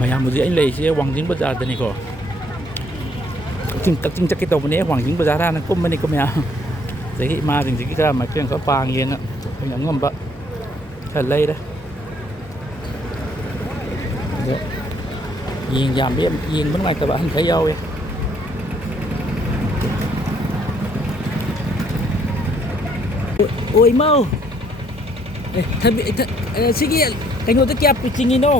ꯃꯌꯥꯝꯕꯨꯗꯤ ꯑꯩꯅ ꯂꯩꯔꯤꯁꯦ ꯋꯥꯡꯖꯤꯡ ꯕꯖꯥꯔꯗꯅꯤꯀꯣ ꯀꯛꯆꯤꯡ ꯆꯠꯀꯦ ꯇꯧꯕꯅꯦ ꯋꯥꯡꯖꯤꯡ ꯕꯖꯥꯔ ꯍꯥꯟꯅ ꯀꯨꯝꯕꯅꯤꯀꯣ ꯃꯌꯥꯝ ꯑꯗꯒꯤ ꯏꯃꯥꯁꯤꯡꯁꯤꯒꯤ ꯈꯔ ꯃꯇꯦꯡ ꯈꯔ ꯄꯥꯡꯒꯦꯅ ꯑꯩꯅ ꯑꯉꯝꯕ ꯈꯔ ꯂꯩꯔꯦ ꯑꯗꯣ ꯌꯦꯡꯕ ꯅꯨꯡꯉꯥꯏꯇꯕ ꯑꯍꯟ ꯈꯔ ꯌꯥꯎꯋꯦ ꯑꯣ ꯏꯃꯥꯎ ꯁꯤꯒꯤ ꯀꯩꯅꯣꯗ ꯀꯌꯥ ꯆꯤꯡꯉꯤꯅꯣ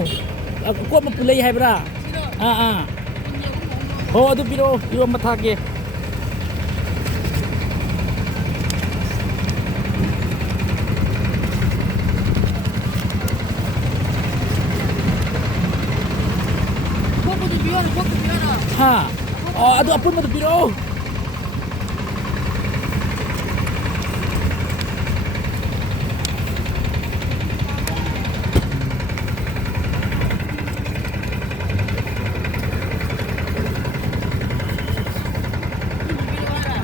ꯀꯣꯠ ꯃꯄꯨ ꯂꯩ ꯍꯥꯏꯕ꯭ꯔꯥ ꯍꯣ ꯑꯗꯨ ꯄꯤꯔꯛꯑꯣ ꯏꯔꯣꯝꯕ ꯊꯥꯛꯀꯦ ꯍꯥ ꯑꯗꯨ ꯑꯄꯨꯟꯕꯗꯨ ꯄꯤꯔꯛꯑꯣ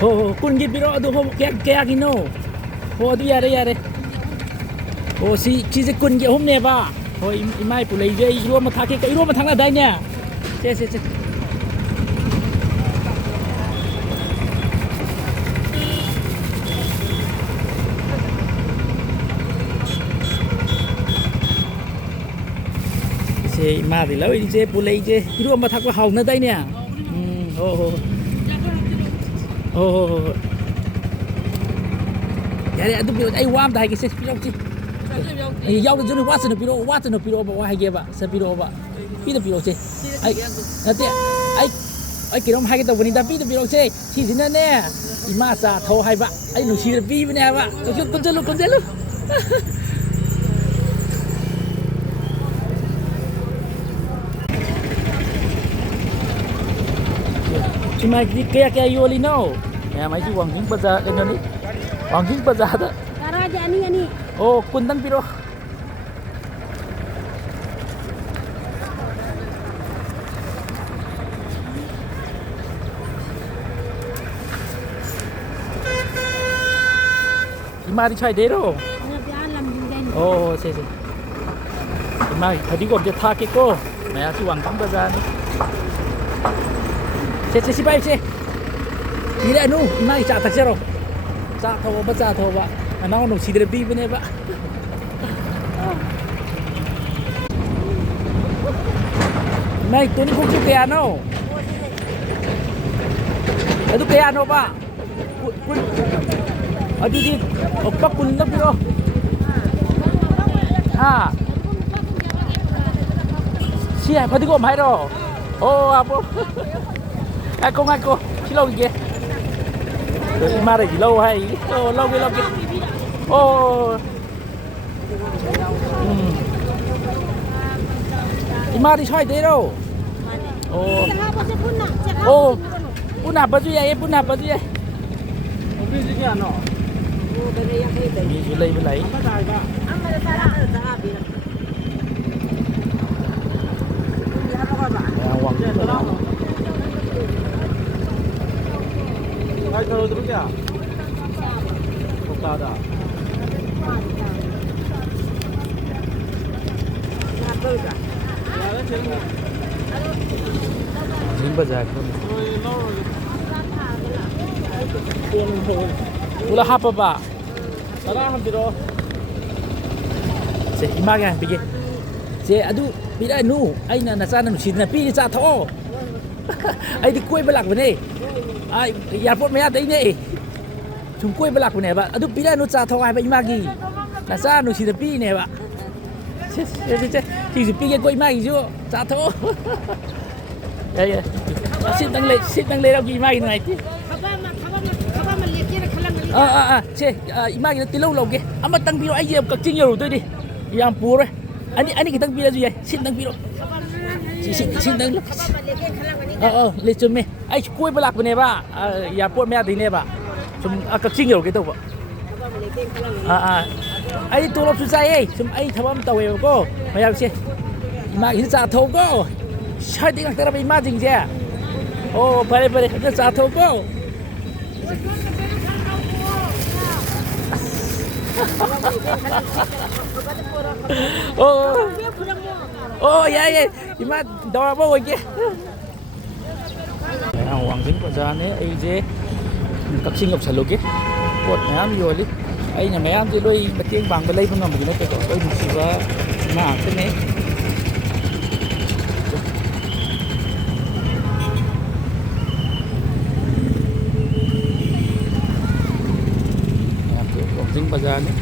ꯍꯣ ꯀꯨꯟꯒꯤ ꯄꯤꯔꯛꯑꯣ ꯑꯗꯨ ꯀꯌꯥꯒꯤꯅꯣ ꯍꯣ ꯑꯗꯨ ꯌꯥꯔꯦ ꯑꯣ ꯁꯤꯁꯦ ꯀꯨꯟꯒꯤ ꯑꯍꯨꯝꯅꯦꯕ ꯍꯣꯏ ꯏꯃꯥ ꯏꯄꯨ ꯂꯩꯁꯦ ꯑꯩ ꯏꯔꯣꯝꯕ ꯊꯥꯛꯀꯦ ꯏꯔꯣꯝꯕ ꯊꯥꯛꯅꯗꯥꯏꯅꯦ ꯁꯦ ꯏꯆꯦ ꯏꯃꯥꯗꯤ ꯂꯧꯔꯤꯁꯦ ꯄꯨꯂꯩꯁꯦ ꯏꯔꯣꯝꯕ ꯊꯥꯛꯄ ꯍꯥꯎꯅꯗꯥꯏꯅꯦ ꯍꯣꯏ ꯌꯥꯔꯦ ꯑꯗꯨ ꯄꯤꯔꯛꯑꯣ ꯑꯩ ꯋꯥ ꯑꯝꯇ ꯍꯥꯏꯒꯦꯁꯦ ꯄꯤꯔꯛꯎꯁꯤ ꯌꯥꯎꯗꯁꯨ ꯋꯥꯠꯁꯅꯨ ꯄꯤꯔꯛꯑꯣꯕ ꯋꯥ ꯍꯥꯏꯒꯦꯕ ꯁꯦ ꯄꯤꯔꯛꯑꯣꯕ ꯄꯤꯔꯛꯑꯣꯁꯦ ꯑꯩ ꯅꯠꯇꯦ ꯑꯩ ꯀꯩꯅꯣꯝ ꯍꯥꯏꯒꯦ ꯇꯧꯕꯅꯤꯗ ꯄꯤꯔꯛꯑꯣꯁꯦ ꯁꯤꯁꯤꯅꯅꯦ ꯏꯃꯥ ꯆꯥ ꯊꯧ ꯍꯥꯏꯕ ꯑꯩ ꯅꯨꯡꯁꯤꯅ ꯄꯤꯕꯅꯦ ꯍꯥꯏꯕ ꯀꯨꯟꯖꯜꯂꯨ ꯏꯃꯥꯒꯤꯗꯤ ꯀꯌꯥ ꯌꯣꯜꯂꯤꯅꯣ ꯃꯌꯥꯝ ꯑꯩꯁꯤ ꯋꯥꯡꯖꯤꯡ ꯕꯖꯥꯔ ꯀꯩꯅꯣꯅꯤ ꯋꯥꯡꯖꯤꯡ ꯕꯖꯥꯔꯗ ꯇꯔꯥꯗꯤ ꯑꯅꯤ ꯑꯣ ꯀꯨꯟꯗꯪ ꯄꯤꯔꯣ 이마리 차이 내려. 오, 세세. 이마 어디고 이제 타겠고. 매야지 왕당 바자니. 세세 시바이 세. 이래 누 이마이 차 탁세로. 차 타고 바자 타고 봐. 나오 노 시드레 비브네 봐. 이마이 돈이 꼭 줄게 안 오. Itu kaya ano ba? Di opak kunlap biro. Ha. Siya, pwede ko mahiro. Oh, apo. Ako. Silaw ge. Imare silaw hay. Oh, law ge. Oh. Imare chai dero. Oh. Oh. Puna baju ya, puna baju ya. Ini belai. Ulah apa pak? Salah hampiro. Se imaga bigi. Se adu bila nu, ai na sana nu sidna pi ni cha tho. Ai di koi balak bane. Ai airport maya dai ne. Chung koi balak bane ba. Adu bila nu cha tho ai ba imagi. Na sa nu sidna pi ne ba. Se ti pi ke koi imagi jo cha tho. Ya. Sit dang le rau ki imagi nai ti. 제 이마기는 띠로우 나오게 아마 땅 비로 아이 깍징 열어도니 양 부어래 아니 기땅 비로 주야 신땅 비로 신땅 레좀메 아이 꼬이 발락 보내봐 야 뽀메야 되네봐 좀 깍징 열게 또 아이 돌업 주자에 좀 아이 타밤 따we고 마야시 이마기 자 타오고 샤딩 따라 이마징제 오 바레 자 타오고 ꯑꯣ ꯌꯥꯏ ꯌꯥꯏ ꯏꯃꯥ ꯗꯧꯔꯕ ꯑꯣꯏꯒꯦ ꯃꯌꯥꯝ ꯋꯥꯡꯖꯤꯡ ꯕꯖꯥꯔꯅꯦ ꯑꯩꯁꯦ ꯀꯛꯆꯤꯡ ꯌꯧꯁꯜꯂꯨꯒꯦ ꯄꯣꯠ ꯃꯌꯥꯝ ꯌꯣꯜꯂꯤ ꯑꯩꯅ ꯃꯌꯥꯝꯁꯦ ꯂꯣꯏ ꯃꯇꯦꯡ ꯄꯥꯡꯕ ꯂꯩꯕ ꯉꯝꯕꯗꯤ ꯅꯠꯇꯦꯀꯣ ꯂꯣꯏ ꯅꯨꯡꯁꯤꯕ ꯏꯃꯥ ꯉꯥꯛꯇꯅꯦ ꯋꯥꯡꯖꯤꯡ ꯕꯖꯥꯔꯅꯤ